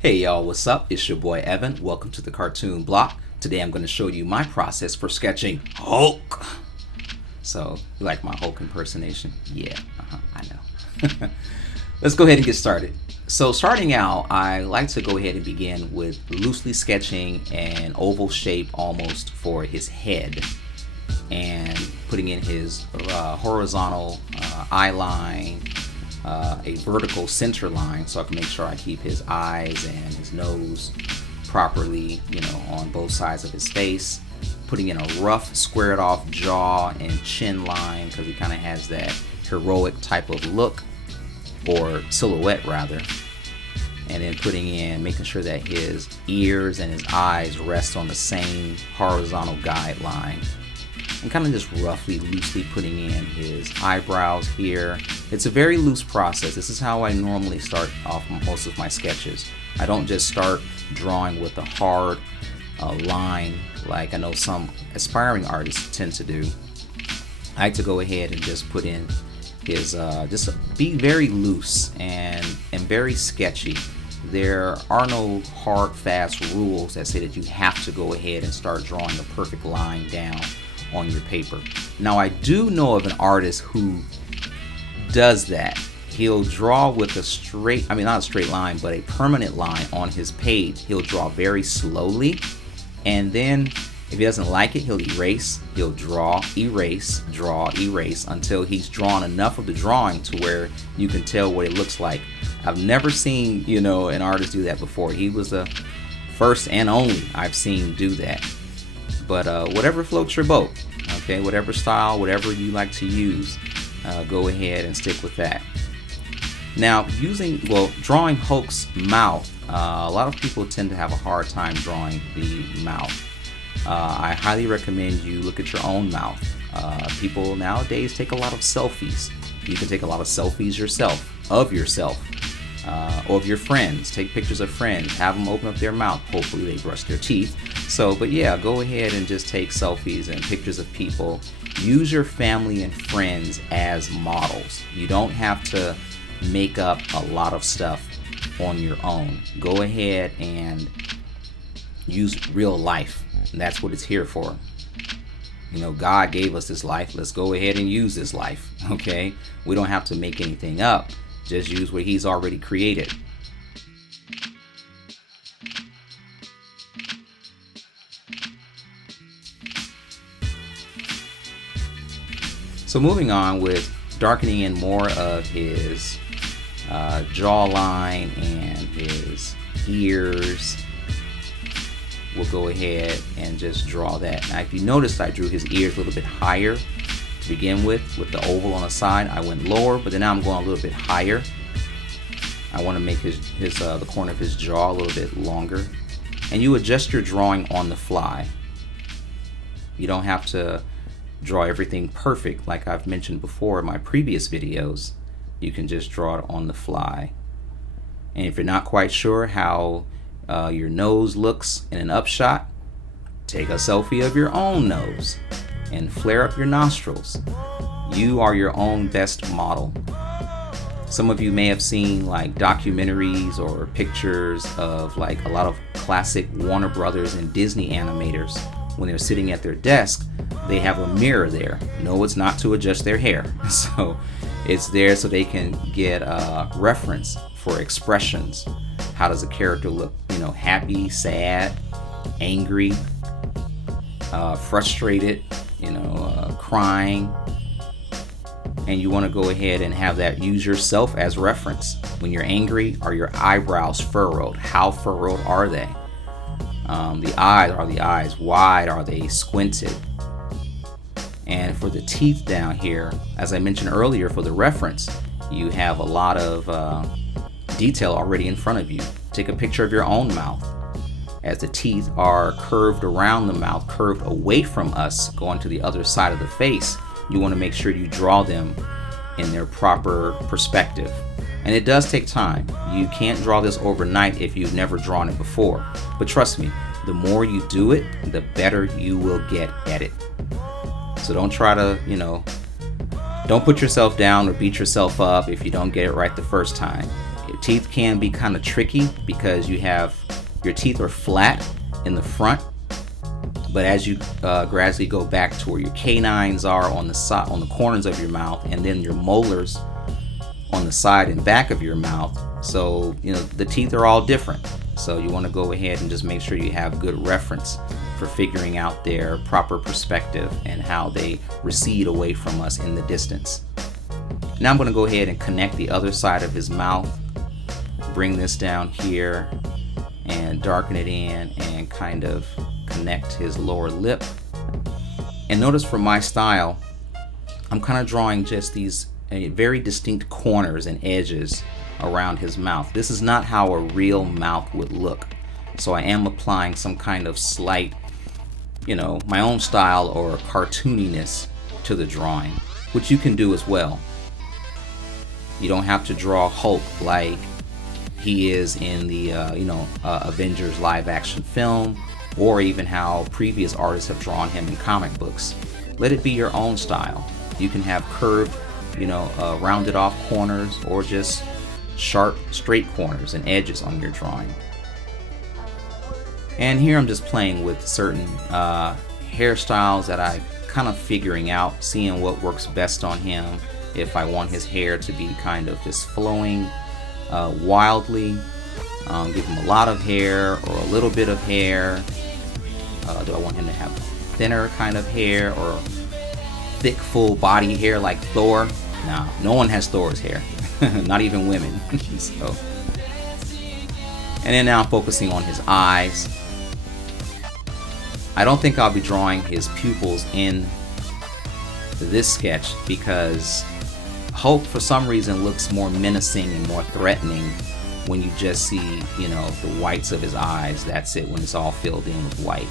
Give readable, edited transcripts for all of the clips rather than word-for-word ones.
Hey y'all, what's up? It's your boy Evan. Welcome to the Cartoon Block. Today I'm going to show you my process for sketching Hulk. So, you like my Hulk impersonation? Yeah, I know. Let's go ahead and get started. So starting out, I like to go ahead and begin with loosely sketching an oval shape almost for his head and putting in his horizontal eye line, a vertical center line so I can make sure I keep his eyes and his nose properly, on both sides of his face. Putting in a rough squared off jaw and chin line because he kind of has that heroic type of look, or silhouette rather. And then making sure that his ears and his eyes rest on the same horizontal guideline. And kind of just roughly, loosely putting in his eyebrows here. It's a very loose process. This is how I normally start off most of my sketches. I don't just start drawing with a hard line like I know some aspiring artists tend to do. I like to go ahead and just put in his, just be very loose and very sketchy. There are no hard, fast rules that say that you have to go ahead and start drawing the perfect line down on your paper. Now I do know of an artist who does that. He'll draw with not a straight line, but a permanent line on his page. He'll draw very slowly, and then if he doesn't like it, he'll erase. He'll draw, erase until he's drawn enough of the drawing to where you can tell what it looks like. I've never seen, an artist do that before. He was the first and only I've seen do that. But whatever floats your boat, okay? Whatever style, whatever you like to use, go ahead and stick with that. Now, drawing Hulk's mouth, a lot of people tend to have a hard time drawing the mouth. I highly recommend you look at your own mouth. People nowadays take a lot of selfies. You can take a lot of selfies of yourself, or of your friends. Take pictures of friends, have them open up their mouth. Hopefully they brush their teeth. But yeah, go ahead and just take selfies and pictures of people. Use your family and friends as models. You don't have to make up a lot of stuff on your own. Go ahead and use real life. And that's what it's here for. God gave us this life. Let's go ahead and use this life, okay? We don't have to make anything up. Just use what he's already created. So moving on with darkening in more of his jawline and his ears. We'll go ahead and just draw that. Now if you noticed, I drew his ears a little bit higher to begin with the oval on the side. I went lower, but then now I'm going a little bit higher. I want to make the corner of his jaw a little bit longer. And you adjust your drawing on the fly. You don't have to draw everything perfect like I've mentioned before in my previous videos. You can just draw it on the fly. And if you're not quite sure how your nose looks in an upshot, take a selfie of your own nose and flare up your nostrils. You are your own best model. Some of you may have seen like documentaries or pictures of like a lot of classic Warner Brothers and Disney animators. When they're sitting at their desk, they have a mirror there. No, it's not to adjust their hair. So it's there so they can get a reference for expressions. How does a character look? Happy, sad, angry, frustrated, crying. And you want to go ahead and have that, use yourself as reference. When you're angry, are your eyebrows furrowed? How furrowed are they? The eyes wide? Are they squinted? And for the teeth down here, as I mentioned earlier, for the reference, you have a lot of detail already in front of you. Take a picture of your own mouth. As the teeth are curved around the mouth, curved away from us, going to the other side of the face, you want to make sure you draw them in their proper perspective. And it does take time. You can't draw this overnight if you've never drawn it before. But trust me, the more you do it, the better you will get at it. So don't try to, don't put yourself down or beat yourself up if you don't get it right the first time. The teeth can be kind of tricky because your teeth are flat in the front, but as you gradually go back to where your canines are on the corners of your mouth, and then your molars on the side and back of your mouth. So the teeth are all different. So you want to go ahead and just make sure you have good reference for figuring out their proper perspective and how they recede away from us in the distance. Now I'm going to go ahead and connect the other side of his mouth. Bring this down here and darken it in and kind of connect his lower lip. And notice for my style, I'm kind of drawing just these very distinct corners and edges around his mouth. This is not how a real mouth would look. So I am applying some kind of slight, my own style or cartooniness to the drawing, which you can do as well. You don't have to draw Hulk like he is in the Avengers live action film, or even how previous artists have drawn him in comic books. Let it be your own style. You can have curved, rounded off corners, or just sharp, straight corners and edges on your drawing. And here I'm just playing with certain hairstyles that I'm kind of figuring out, seeing what works best on him. If I want his hair to be kind of just flowing wildly, give him a lot of hair or a little bit of hair. Do I want him to have thinner kind of hair or thick full body hair like Thor? No one has Thor's hair. Not even women. So, and then now I'm focusing on his eyes. I don't think I'll be drawing his pupils in this sketch because Hulk for some reason looks more menacing and more threatening when you just see, the whites of his eyes. That's it, when it's all filled in with white.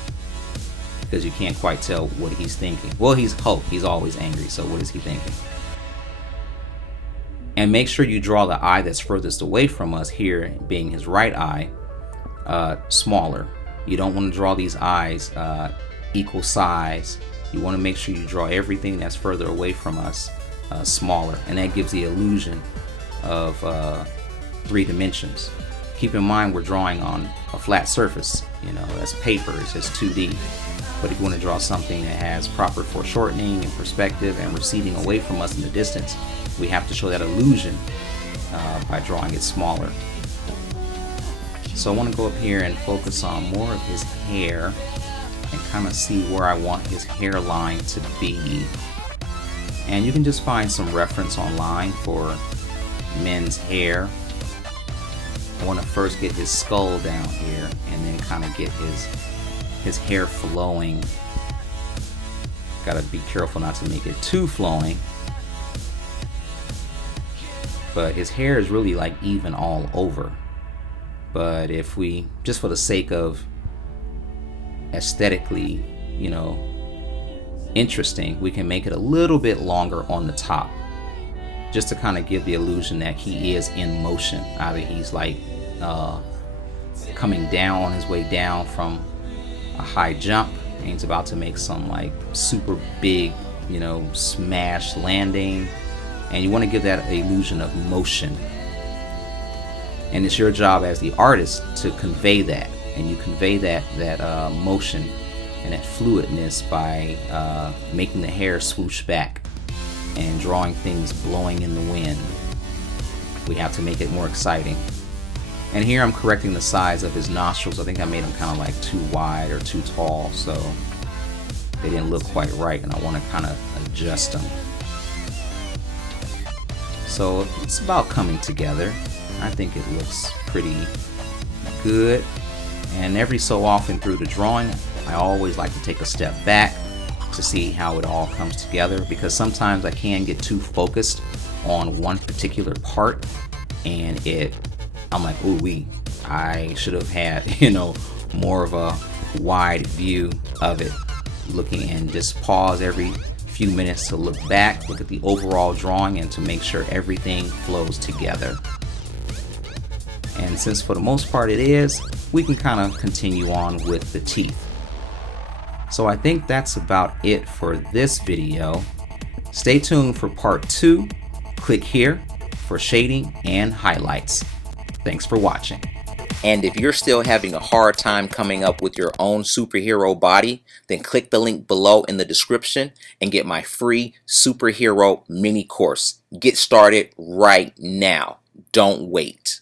Because you can't quite tell what he's thinking. Well, he's Hulk. He's always angry, so what is he thinking? And make sure you draw the eye that's furthest away from us, here being his right eye, smaller. You don't want to draw these eyes equal size. You want to make sure you draw everything that's further away from us smaller, and that gives the illusion of 3 dimensions. Keep in mind we're drawing on a flat surface, that's paper, it's just 2D. But if you want to draw something that has proper foreshortening and perspective and receding away from us in the distance, we have to show that illusion by drawing it smaller. So I want to go up here and focus on more of his hair and kind of see where I want his hairline to be. And you can just find some reference online for men's hair. I want to first get his skull down here and then kind of get his hair flowing. Gotta be careful not to make it too flowing. But his hair is really like even all over. But if we, just for the sake of aesthetically, interesting, we can make it a little bit longer on the top, just to kind of give the illusion that he is in motion. Either he's like coming down on his way down from a high jump and he's about to make some like super big, smash landing, and you want to give that illusion of motion. And it's your job as the artist to convey that, and you convey that motion and that fluidness by making the hair swoosh back and drawing things blowing in the wind. We have to make it more exciting. And here I'm correcting the size of his nostrils. I think I made them kind of like too wide or too tall, so they didn't look quite right, and I want to kind of adjust them. So it's about coming together. I think it looks pretty good. And every so often through the drawing, I always like to take a step back to see how it all comes together, because sometimes I can get too focused on one particular part, and I'm like, ooh, I should have had, more of a wide view of it, looking, and just pause every few minutes to look back, look at the overall drawing, and to make sure everything flows together. And since for the most part it is, we can kind of continue on with the teeth. So I think that's about it for this video. Stay tuned for part 2. Click here for shading and highlights. Thanks for watching. And if you're still having a hard time coming up with your own superhero body, then click the link below in the description and get my free superhero mini course. Get started right now. Don't wait.